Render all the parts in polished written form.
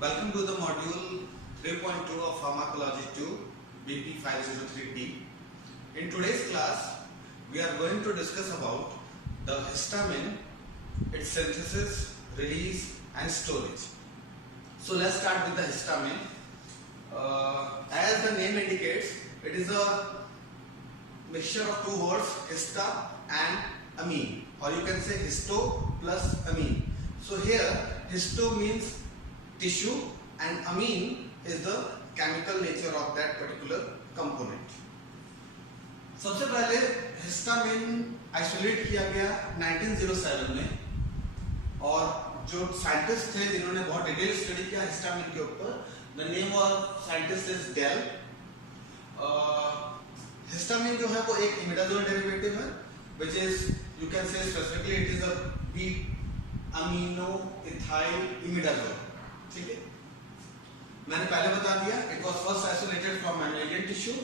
Welcome to the module 3.2 of Pharmacology 2 BP503D. In today's class, we are going to discuss about the histamine, its synthesis, release and storage. So let's start with the histamine. As the name indicates, it is a mixture of two words, hista and amine, or you can say histo plus amine. So here histo means tissue and amine is the chemical nature of that particular component. सबसे पहले histamine isolate किया गया 1907 में, और जो scientist थे जिन्होंने बहुत डिटेल स्टडी किया हिस्टामिन के ऊपर, the name of scientist is Dale. Histamine जो है वो एक इमिडाजोल डेरिवेटिव है, which is you can say specifically it is a B-amino ethyl imidazole. ठीक है, मैंने पहले बता दिया it was first isolated from mammalian tissue.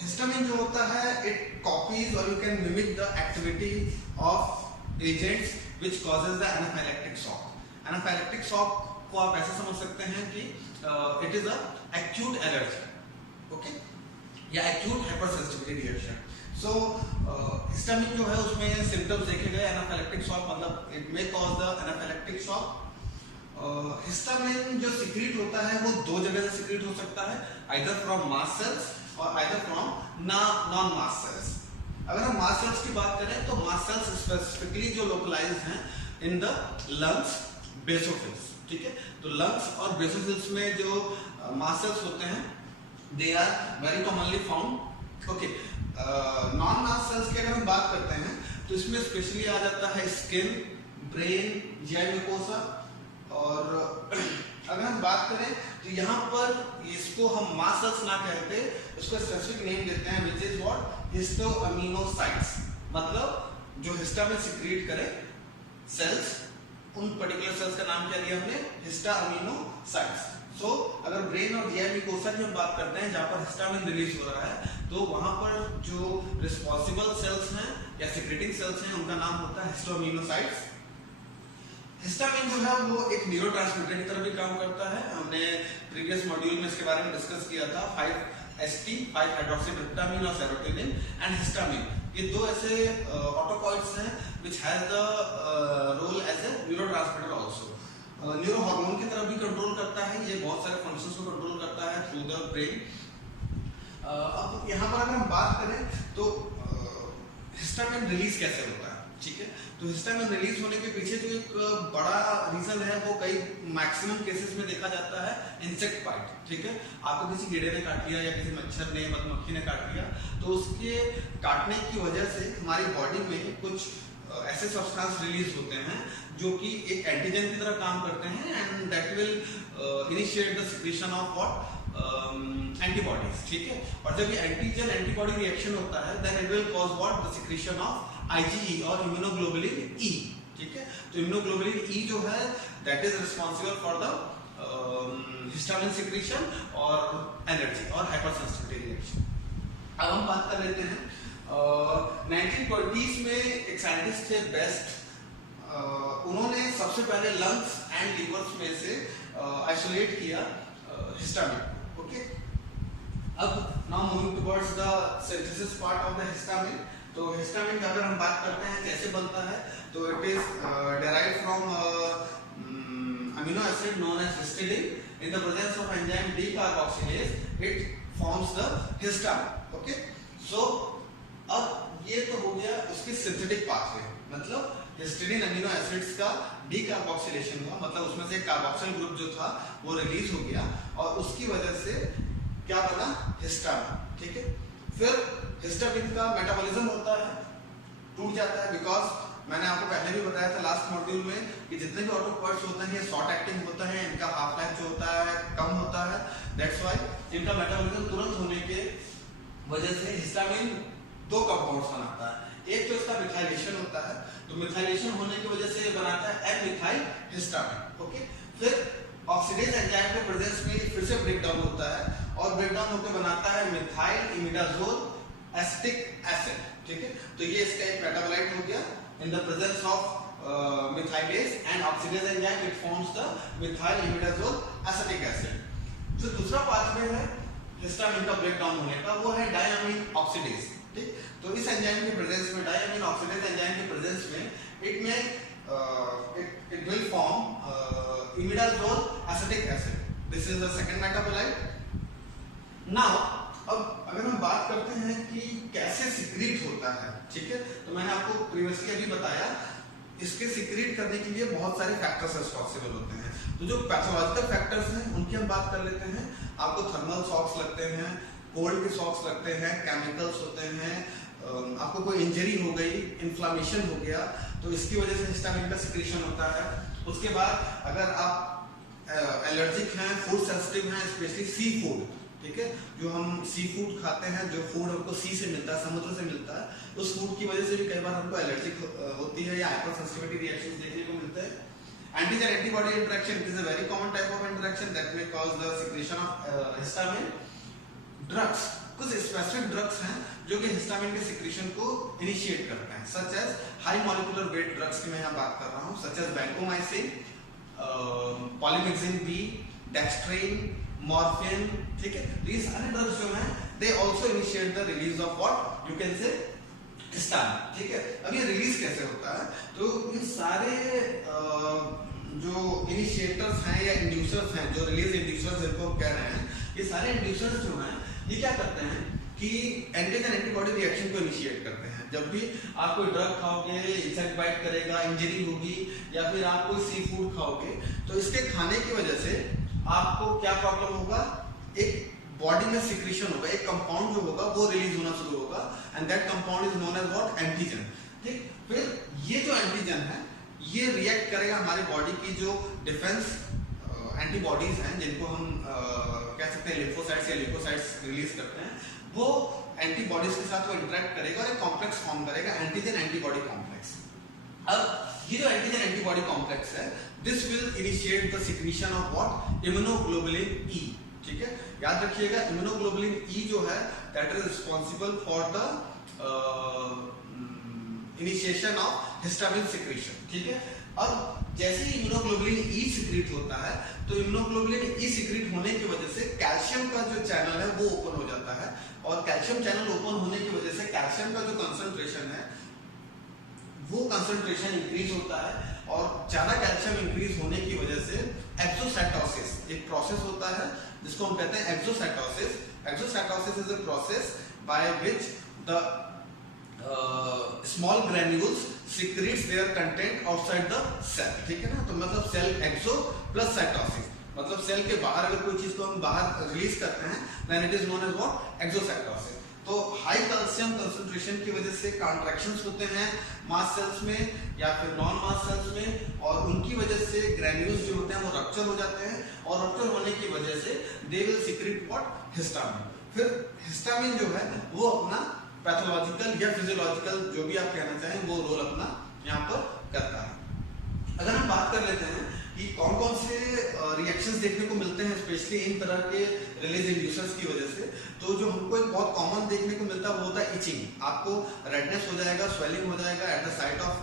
Histamine जो होता है it copies or you can mimic the activity of agents which causes the anaphylactic shock. Anaphylactic shock को आप ऐसे समझ सकते हैं कि it is a acute allergy, okay, या acute hypersensitivity reaction. So histamine जो है उसमें सिम्टम्स देखे गए एनाफाइलेक्टिक शॉक, मतलब it may cause the anaphylactic shock. Histamine जो सिक्रीट होता है वो दो जगह से सिक्रीट हो सकता है, आइदर फ्रॉम मास्ट सेल्स और either from non mast cells. अगर हम मास्ट सेल्स की बात करें तो मास्ट सेल्स स्पेसिफिकली जो लोकलाइज्ड हैं इन द लंग्स, बेसोफिल्स. ठीक है, तो लंग्स और बेसोफिल्स में जो मास्ट सेल्स होते हैं they are very commonly found. Okay, non mast cells की अगर हम बात करते हैं तो इसमें स्पेशली आ जाता है स्किन, ब्रेन, जीआई म्यूकोसा. और अगर हम बात करें तो यहाँ पर इसको हम मास्ट सेल्स ना कहते, उसको स्पेसिफिक नेम देते हैं विच इज व्हाट, हिस्टोअमीनोसाइट्स. मतलब जो हिस्टामिन सिक्रीट करे सेल्स, उन पर्टिकुलर सेल्स का नाम क्या दिया हमने, हिस्टाअमीनोसाइट्स. सो अगर ब्रेन और जीआई म्यूकोसा की हम बात करते हैं जहाँ पर हिस्टामिन रिलीज हो रहा है, तो वहां पर जो रिस्पॉन्सिबल सेल्स हैं या सिक्रेटिंग सेल्स हैं उनका नाम होता है हिस्टोअमीनोसाइट्स. हिस्टामिन जो है वो एक न्यूरोट्रांसमीटर की तरह भी काम करता है. हमने प्रीवियस मॉड्यूल में इसके बारे में डिस्कस किया था. 5-HT 5-हाइड्रोक्सीट्रिप्टामाइन और सेरोटोनिन एंड हिस्टामिन, ये दो ऐसे ऑटोकॉइड्स हैं which has the role as a neurotransmitter also. Neuro hormone की तरफ भी कंट्रोल करता है, ये बहुत सारे फंक्शंस को कंट्रोल करता है थ्रू द ब्रेन. अब यहाँ पर अगर हम बात करें तो हिस्टामिन रिलीज कैसे होता है. ठीक है, तो हिस्टामिन रिलीज होने के पीछे जो एक बड़ा रीजन है वो कई मैक्सिमम केसेस में देखा जाता है इंसेक्ट बाइट. ठीक है, आपको किसी कीड़े ने काट लिया या किसी मच्छर ने, मधुमक्खी ने काट लिया, तो उसके काटने की वजह से हमारी बॉडी में कुछ ऐसे सब्सटेंस रिलीज होते हैं जो कि एक एंटीजन की तरह काम करते हैं and that will initiate the secretion of what, antibodies. ठीक है, और जब ये एंटीजन एंटीबॉडी रिएक्शन होता है then it will cause what, the secretion of IgE और इम्यूनोग्लोबुलिन E. ठीक है, तो इम्यूनोग्लोबुलिन E जो है that is responsible for the histamine secretion और एनर्जी और हाइपरसेंसिटिविटी रिएक्शन. अब हम बात कर लेते हैं 1920s में एक साइंटिस्ट थे बेस्ट. उन्होंने सबसे पहले लंग्स एंड लिवर्स में से आइसोलेट किया हिस्टामिन. ओके, अब now moving towards the synthesis part of the histamine. तो हिस्टामिन की अगर हम बात करते हैं कैसे बनता है, तो it is derived from amino acid known as histidine. In the presence of enzyme decarboxylase it forms the histamine. Okay, so अब ये तो हो गया उसकी सिंथेटिक पाथवे, मतलब हिस्टिडीन अमीनो एसिड्स का डीकार्बोक्सिलेशन हुआ, मतलब उसमें से कार्बोक्सिल ग्रुप जो था वो रिलीज हो गया और उसकी वजह से क्या बना, हिस्टामिन. ठीक है, फिर हिस्टामिन का मेटाबॉलिज्म होता है, टूट जाता है, बिकॉज मैंने आपको पहले भी बताया था लास्ट मॉड्यूल में कि जितने भी ऑटोकॉइड्स होते हैं ये शॉर्ट एक्टिंग होता है, इनका हाफ लाइफ जो होता है कम होता है. दैट्स व्हाई इनका मेटाबॉलिज्म तुरंत होने के वजह से हिस्टामिन दो कंपाउंड्स बनाता है. एक तो इसका मिथाइलेशन होता है, तो मिथाइलेशन होने की वजह से ये बनाता है एप-मिथाइल हिस्टामिन. ओके, फिर ऑक्सीडेज एंजाइम के प्रेजेंस में फिर से ब्रेक डाउन होता है और ब्रेक डाउन होकर बनाता है मिथाइल इमिडाजोल एसिटिक एसिड. ठीक है, तो ये इसका एक मेटाबोलाइट हो गया इन the presence of methylase and oxidase enzyme it forms the methyl imidazole acetic acid. जो दूसरा पाथवे है हिस्टामिन का ब्रेक डाउन होने का, वो है डायमीन ऑक्सीडेज। ठीक, तो इस एंजाइम के प्रेजेंस में, डायमीन ऑक्सीडेज एंजाइम के प्रेजेंस में it will form imidazole acetic acid. This is the second metabolite. Now अब अगर हम बात करते हैं कि कैसे सिक्रीट होता है, ठीक है, तो मैंने आपको प्रीवियसली अभी बताया इसके सिक्रीट करने के लिए बहुत सारे फैक्टर्स रिस्पॉन्सिबल होते हैं। तो जो पैथोलॉजिकल फैक्टर्स हैं उनकी हम बात कर लेते हैं। आपको थर्मल शॉक्स लगते हैं, कोल्ड के शॉक्स लगते हैं, केमिकल्स होते हैं, आपको कोई इंजरी हो गई, इन्फ्लामेशन हो गया, तो इसकी वजह से हिस्टामिन का सिक्रीशन होता है। उसके बाद अगर आप एलर्जिक हैं, फूड सेंसिटिव हैं, स्पेशली सी फूड, ठीक है, जो हम सी फूड खाते हैं, जो फूड हमको सी से मिलता है, समुद्र से मिलता है, उस फूड की वजह से भी कई बार हमको एलर्जिक होती है या हाइपर सेंसिटिविटी रिएक्शंस देखने को मिलते हैं। Antigen antibody interaction is a very common type of interaction that may cause the secretion of histamine. Drugs, कुछ स्पेसिफिक ड्रग्स हैं जो कि हिस्टामिन के सिक्रीशन को इनिशिएट करते हैं, such as high molecular weight drugs की मैं यहाँ बात कर रहा हूँ, such as vancomycin, polymyxin B, dextrin, morphine, ठीक है, ये सारे ड्रग्स जो हैं they also initiate the release of what you can say histamine. ठीक है, अब ये रिलीज कैसे होता है, तो ये सारे जो इनिशिएटर्स हैं या इंड्यूसर्स हैं, जो रिलीज इंड्यूसर्स जिनको हम कह रहे हैं, ये सारे इंड्यूसर्स जो हैं ये क्या करते हैं कि एंटीजन एंटीबॉडी रिएक्शन को इनिशिएट करते हैं। जब भी आप कोई ड्रग खाओगे, इंसेक्ट बाइट करेगा, इंजरी होगी, या फिर आप कोई सी फूड खाओगे, तो इसके खाने की वजह से आपको क्या प्रॉब्लम होगा, एक बॉडी में सिक्रीशन होगा, एक कंपाउंड जो होगा वो रिलीज होना शुरू होगा, and that compound is known as what, antigen. ठीक, फिर ये जो एंटीजन है ये रिएक्ट करेगा हमारी बॉडी की जो डिफेंस एंटीबॉडीज हैं, जिनको हम कह सकते हैं लिम्फोसाइट्स या ल्यूकोसाइट्स रिलीज करते हैं, वो एंटीबॉडीज के साथ वो इंटरेक्ट करेगा और एक कॉम्प्लेक्स फॉर्म करेगा, एंटीजन एंटीबॉडी कॉम्प्लेक्स। अब ये जो एंटीजन एंटीबॉडी कॉम्प्लेक्स है, this will initiate the secretion of what, immunoglobulin E. ठीक है, याद रखिएगा इम्यूनोग्लोबुलिन ई जो है that is responsible for the initiation of histamine secretion. ठीक है, अब जैसे ही इम्यूनोग्लोबुलिन ई सिक्रीट होता है, तो इम्यूनोग्लोबुलिन ई सिक्रीट होने की वजह से कैल्शियम का जो चैनल है वो ओपन हो जाता है, और कैल्शियम चैनल ओपन होने की वजह से कैल्शियम का जो कंसंट्रेशन है वो कंसंट्रेशन इंक्रीज होता है, और ज्यादा कैल्शियम इंक्रीज होने की वजह से एक्सोसाइटोसिस एक प्रोसेस होता है जिसको हम कहते हैं exocytosis. Exocytosis is a process by which the small granules secretes their content outside the cell। ठीक है ना, तो मतलब सेल एक्सो प्लस साइटोसिस, मतलब सेल के बाहर अगर कोई चीज को हम बाहर रिलीज करते हैं, then it is known as what, exocytosis. तो हाई कैल्शियम कंसंट्रेशन की वजह से कॉन्ट्रैक्शंस होते हैं मास सेल्स में या फिर नॉन मास सेल्स में, और उनकी वजह से ग्रैन्यूल्स जो होते हैं वो रप्चर हो जाते हैं, और रप्चर होने की वजह से they will secret what, histamine. फिर हिस्टामिन जो है वो अपना पैथोलॉजिकल या फिजियोलॉजिकल जो भी आप कहना चाहें वो रोल अपना यहाँ पर करता है। अगर हम बात कर लेते हैं कि कौन कौन से रिएक्शंस देखने को मिलते हैं स्पेशली इन तरह के रिलीज इंड्यूसर्स की वजह से, तो जो हमको एक बहुत कॉमन देखने को मिलता है वो होता है इचिंग। आपको रेडनेस हो जाएगा, स्वेलिंग हो जाएगा at the site of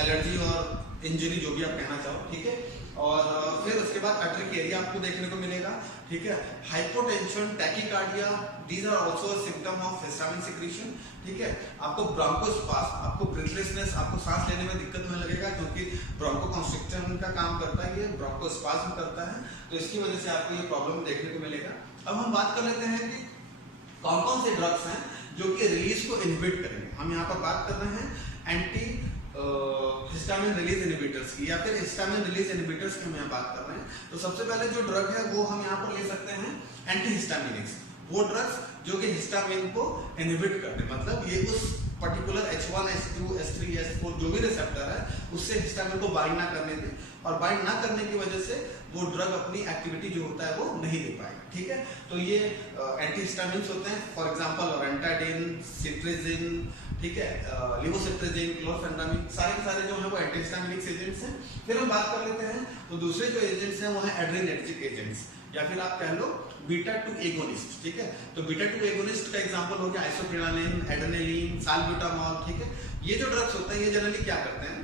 allergy और इंजरी जो भी आप कहना चाहो। ठीक है, और फिर उसके बाद अट्रिक एरिया आपको देखने को मिलेगा। ठीक है, hypotension, tachycardia, these are also a symptom of histamine secretion. ठीक है, आपको ब्रोंकोस्पाज्म, आपको ब्रीथलेसनेस, आपको सांस लेने में दिक्कत होने लगेगा क्योंकि ब्रोंकोकंस्ट्रिक्शन का काम करता है, ये ब्रोंकोस्पाज्म करता है, तो इसकी वजह से आपको ये प्रॉब्लम देखने को मिलेगा। अब हम बात कर लेते हैं कि कौन कौन से ड्रग्स हैं जो कि रिलीज को इनहिबिट करेंगे। हम यहाँ पर बात कर रहे हैं एंटी हिस्टामिन रिलीज इनहिबिटर्स की, या फिर हिस्टामिन रिलीज इनहिबिटर्स की हम यहाँ बात कर रहे हैं। तो सबसे पहले जो ड्रग है वो हम यहाँ पर ले सकते हैं एंटीहिस्टामिनिक्स, वो ड्रग्स जो कि हिस्टामिन को इनहिबिट करते हैं, मतलब ये उस particular H1, H2, H3, H4 जो भी रिसेप्टर है उससे हिस्टामिन को बाइंड ना करने दें, और बाइंड ना करने की वजह से वो ड्रग अपनी एक्टिविटी जो होता है वो नहीं दे पाएगा, ठीक है। तो ये एंटीहिस्टामिन्स होते हैं, फॉर एग्जांपल लोरेंटाडिन, सिट्रिजिन, ठीक है, लिवोसिट्रिजिन, क्लोरफेनामिन, सारे के सारे जो हैं वो एंटीहिस्टामिनिक एजेंट्स हैं। फिर हम बात कर लेते हैं तो दूसरे जो एजेंट्स हैं वो हैं एड्रेनर्जिक एजेंट्स, या फिर आप कह लो बीटा 2 एगोनिस्ट, ठीक है। तो बीटा 2 एगोनिस्ट का एग्जांपल हो गया आइसोप्रेनालिन, एड्रेनालिन, साल्ब्यूटामॉल, ठीक है। ये जो ड्रग्स होते हैं ये जनरली क्या करते हैं,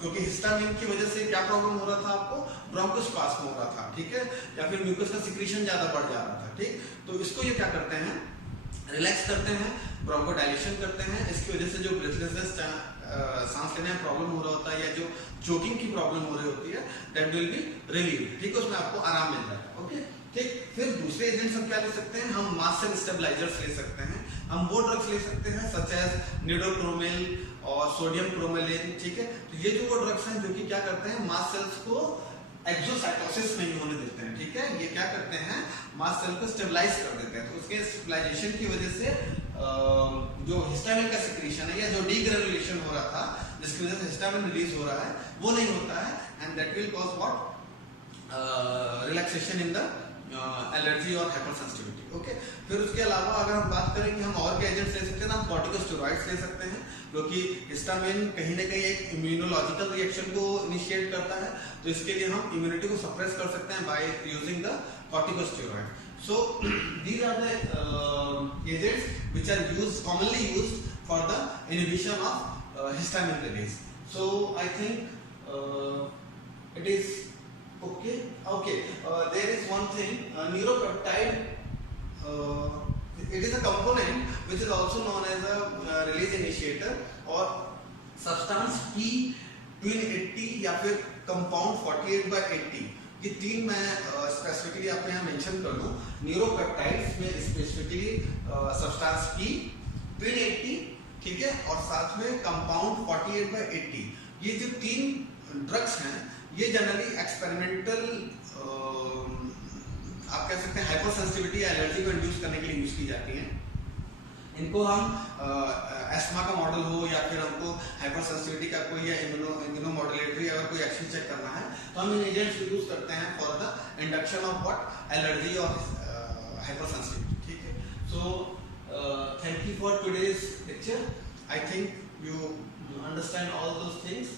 क्योंकि हिस्टामिन की वजह से क्या प्रॉब्लम हो रहा था आपको, ब्रोंकोस्पाज्म हो रहा था, ठीक है, या फिर म्यूकस का सिक्रीशन ज्यादा बढ़ जा रहा था, ठीक। तो इसको ये क्या करते हैं, रिलैक्स करते हैं, ब्रोंकोडाइलेशन करते हैं। इसकी वजह से जो ब्रेथलेसनेस, सांस लेने में प्रॉब्लम हो रहा होता है, या जो चोकिंग की प्रॉब्लम हो रही होती है, दैट विल बी रिलीव्ड, ठीक है, उसमें आपको आराम मिल जाता है, ओके, ठीक। फिर दूसरे एजेंट्स हम क्या ले सकते हैं, हम मास्ट सेल स्टेबलाइजर्स ले सकते हैं, हम वो ड्रग्स ले सकते हैं सच एज निडोक्रोमिल और सोडियम क्रोमेलिन, ठीक है। तो ये जो वो ड्रग्स हैं जो कि क्या करते हैं, मास्ट सेल्स को एक्सोसाइटोसिस नहीं होने देते हैं, ठीक है। ये क्या करते हैं, मास्ट सेल को स्टेबलाइज कर देते हैं। तो उसके स्टेबलाइजेशन की वजह से जो हिस्टामिन का सिक्रीशन है या जो डीग्रेनुलेशन हो रहा था, जिसकी वजह से हिस्टामिन रिलीज हो रहा है, वो नहीं होता है, and that will cause what, relaxation in the allergy और हाइपरसेंसिटिविटी, ओके। फिर उसके अलावा अगर हम बात करें कि हम और क्या एजेंट्स ले सकते हैं ना, हम कॉर्टिकोस्टेरॉइड्स ले सकते हैं, क्योंकि हिस्टामिन कहीं ना कहीं एक इम्यूनोलॉजिकल रिएक्शन को इनिशिएट करता है, तो इसके लिए हम इम्यूनिटी को सप्रेस कर सकते हैं by using the corticosteroid. So these are the agents which are commonly used for the inhibition of histamine release. So I think it is okay. There is one thing, neuropeptide. It is a component which is also known as a release initiator or substance P280 या फिर compound 48/80. ये तीन मैं specifically आपको यहाँ mention कर दूं। न्यूरोपेप्टाइड्स में स्पेसिफिकली सब्सटेंस P280, ठीक है, और साथ में कंपाउंड 48/80। ये जो तीन ड्रग्स हैं ये जनरली एक्सपेरिमेंटल आप कह सकते हैं हाइपरसेंसिटिविटी या एलर्जी को इंड्यूस करने के लिए यूज की जाती हैं। इनको हम एस्मा का मॉडल हो या फिर हमको हाइपरसेंसिटिविटी का कोई या इम्यूनोमॉड्यूलेटरी अगर कोई एक्शन चेक करना है तो हम इन एजेंट्स को यूज करते हैं for the induction of what, allergy और हाइपरसेंसिटिविटी, ठीक है। So thank you for today's lecture. I think you understand all those things.